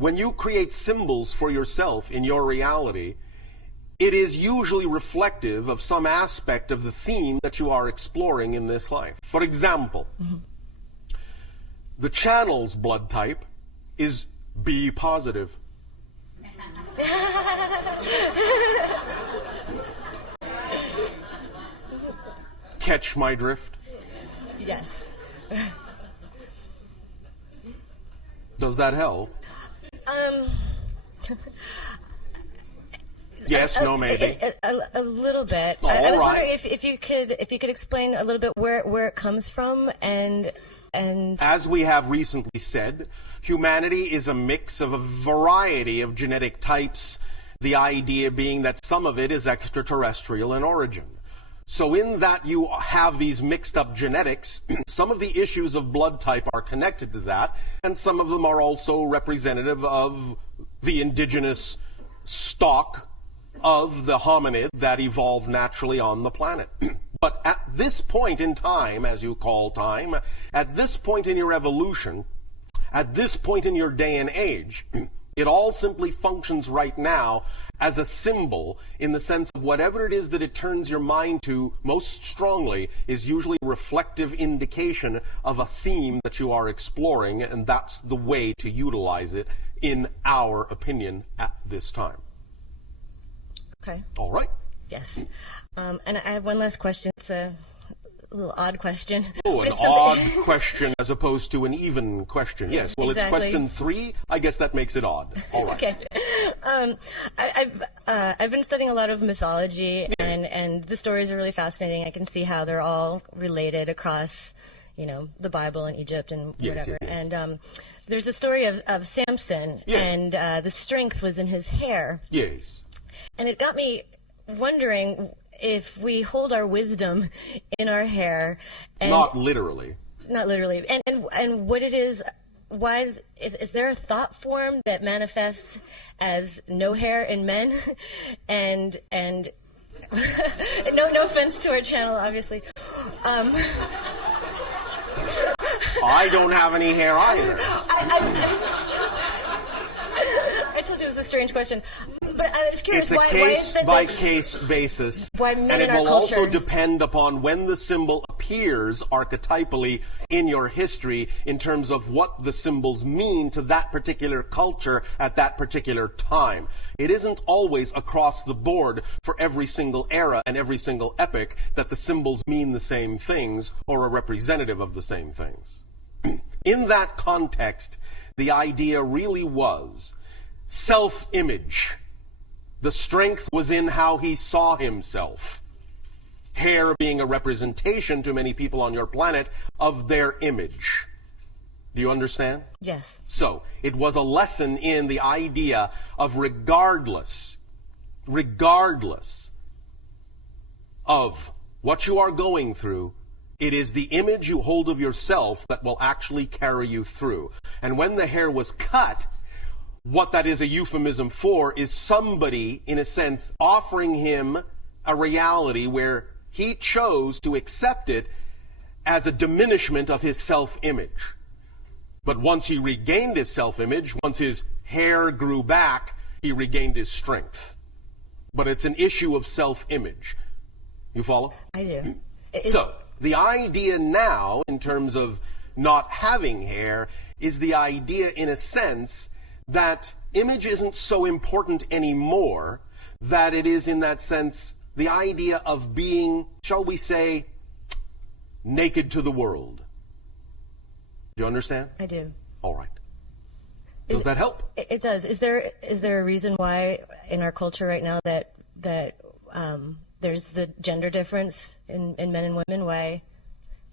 when you create symbols for yourself in your reality, it is usually reflective of some aspect of the theme that you are exploring in this life. For example, the channel's blood type is B positive. Catch my drift? Yes. Does that help? Yes, no, maybe. A little bit. Oh, I was right. wondering if you could explain a little bit where it comes from and as we have recently said, humanity is a mix of a variety of genetic types, the idea being that some of it is extraterrestrial in origin. So in that you have these mixed up genetics, some of the issues of blood type are connected to that, and some of them are also representative of the indigenous stock of the hominid that evolved naturally on the planet. But at this point in time, as you call time, at this point in your evolution, at this point in your day and age, it all simply functions right now as a symbol in the sense of whatever it is that it turns your mind to most strongly is usually a reflective indication of a theme that you are exploring, and that's the way to utilize it, in our opinion, at this time. Okay. All right. Yes. And I have one last question. It's a little odd question. Oh, an odd question as opposed to an even question. Yes. Well, Exactly. It's question 3. I guess that makes it odd. All right. Okay. I've been studying a lot of mythology, and the stories are really fascinating. I can see how they're all related across, the Bible and Egypt and whatever. Yes. And there's a story of Samson, and the strength was in his hair. Yes. And it got me wondering if we hold our wisdom in our hair. And Not literally. Not literally. And what it is, why, is there a thought form that manifests as no hair in men? and no offense to our channel, obviously. I don't have any hair either. I told you it was a strange question. But I was curious, It's a why is that case-by-case basis, why men and it in our will also culture depend upon when the symbol appears archetypally in your history in terms of what the symbols mean to that particular culture at that particular time. It isn't always across the board for every single era and every single epoch that the symbols mean the same things or are representative of the same things. In that context, the idea really was self-image. The strength was in how he saw himself. Hair being a representation to many people on your planet of their image. Do you understand? Yes. So, it was a lesson in the idea of regardless of what you are going through, it is the image you hold of yourself that will actually carry you through. And when the hair was cut, what that is a euphemism for is somebody, in a sense, offering him a reality where he chose to accept it as a diminishment of his self-image. But once he regained his self-image, once his hair grew back, he regained his strength. But it's an issue of self-image. You follow? I do. So, the idea now, in terms of not having hair, is the idea, in a sense, that image isn't so important anymore, that it is, in that sense, the idea of being, shall we say, naked to the world. Do you understand? I do. All right. Does that help? It does. Is there a reason why in our culture right now that there's the gender difference in men and women? Why?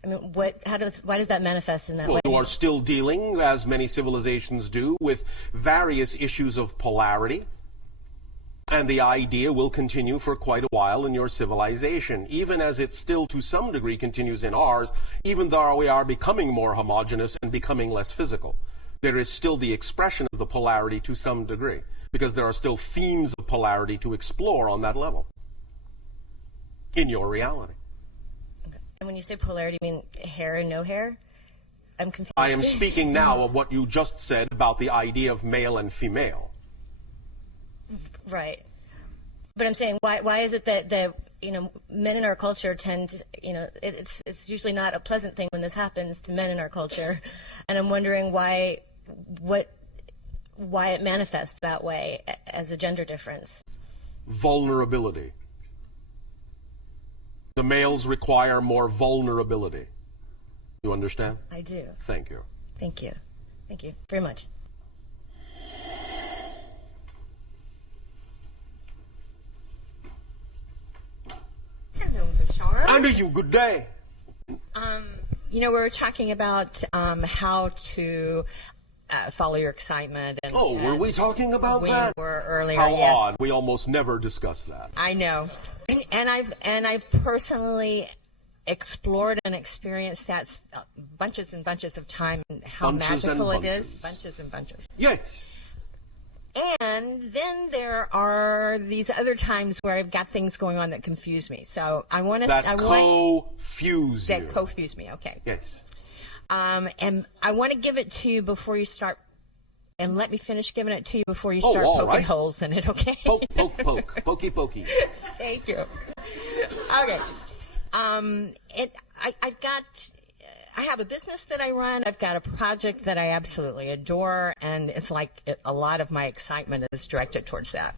I mean, why does that manifest in that way? You are still dealing, as many civilizations do, with various issues of polarity. And the idea will continue for quite a while in your civilization, even as it still to some degree continues in ours, even though we are becoming more homogeneous and becoming less physical. There is still the expression of the polarity to some degree, because there are still themes of polarity to explore on that level in your reality. And when you say polarity, you mean hair and no hair? I'm confused. I am speaking now of what you just said about the idea of male and female. Right. But I'm saying, why is it that men in our culture tend to, it's usually not a pleasant thing when this happens to men in our culture, and I'm wondering why it manifests that way as a gender difference. Vulnerability. The males require more vulnerability. You understand? I do. Thank you. Thank you. Thank you very much. Hello, Bashar. And to you, good day. We were talking about how to follow your excitement. And, were we talking about that? We were earlier. How yes. odd. We almost never discuss that. I know. And I've personally explored and experienced that bunches and bunches of time, and how magical it is. Bunches and bunches. Yes. And then there are these other times where I've got things going on that confuse me. So I want to... That confuse me, okay. Yes. And I want to give it to you before you start, and let me finish giving it to you before you start poking holes in it, okay? Poke, poke, poke. Pokey, pokey. Thank you. Okay. I have a business that I run. I've got a project that I absolutely adore, and it's like a lot of my excitement is directed towards that.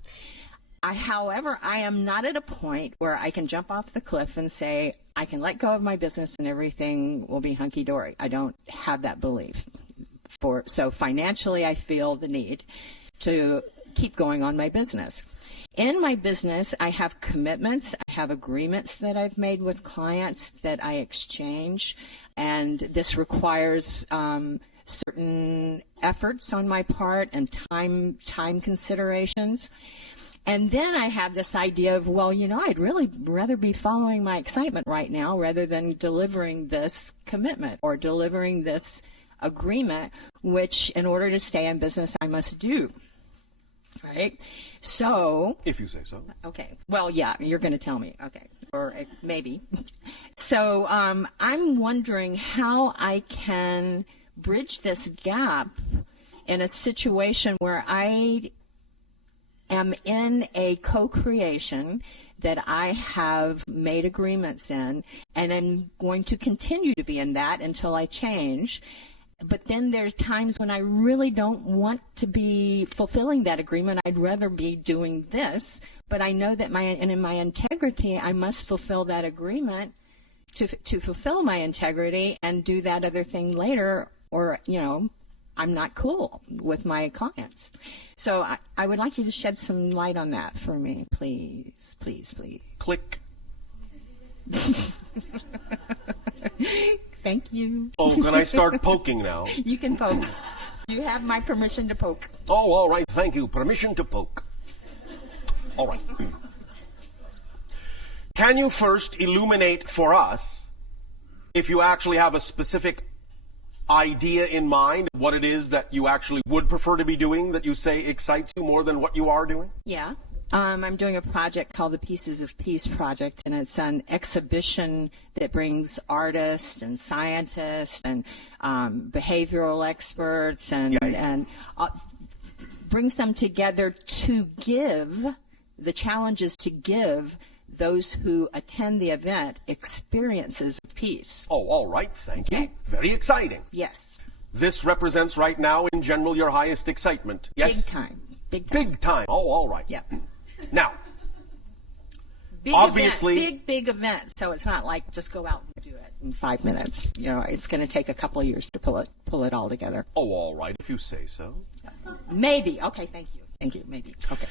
However, I am not at a point where I can jump off the cliff and say, I can let go of my business and everything will be hunky-dory. I don't have that belief. So financially, I feel the need to keep going on my business. In my business, I have commitments, I have agreements that I've made with clients that I exchange, and this requires certain efforts on my part and time considerations. And then I have this idea of, I'd really rather be following my excitement right now rather than delivering this commitment or delivering this agreement, which in order to stay in business, I must do. Right? So... If you say so. Okay. Well, yeah, you're going to tell me. Okay. Or maybe. So I'm wondering how I can bridge this gap in a situation where I am in a co-creation that I have made agreements in, and I'm going to continue to be in that until I change. But then there's times when I really don't want to be fulfilling that agreement. I'd rather be doing this, but I know that in my integrity, I must fulfill that agreement to fulfill my integrity and do that other thing later, or, I'm not cool with my clients. So I would like you to shed some light on that for me, please, please, please. Click. Thank you. Oh, can I start poking now? You can poke. You have my permission to poke. Oh, all right. Thank you. Permission to poke. All right. Can you first illuminate for us, if you actually have a specific idea in mind, what it is that you actually would prefer to be doing that you say excites you more than what you are doing? Yeah. I'm doing a project called the Pieces of Peace Project, and it's an exhibition that brings artists and scientists and behavioral experts and brings them together to give, the challenge is to give those who attend the event experiences of peace. Oh, all right. Thank you. Very exciting. Yes. This represents right now, in general, your highest excitement. Yes? Big time. Big time. Big time. Oh, all right. Yeah. Now, big obviously... Event, big event, so it's not like just go out and do it in 5 minutes. It's going to take a couple of years to pull it all together. Oh, all right, if you say so. Maybe. Okay, thank you. Maybe. Okay.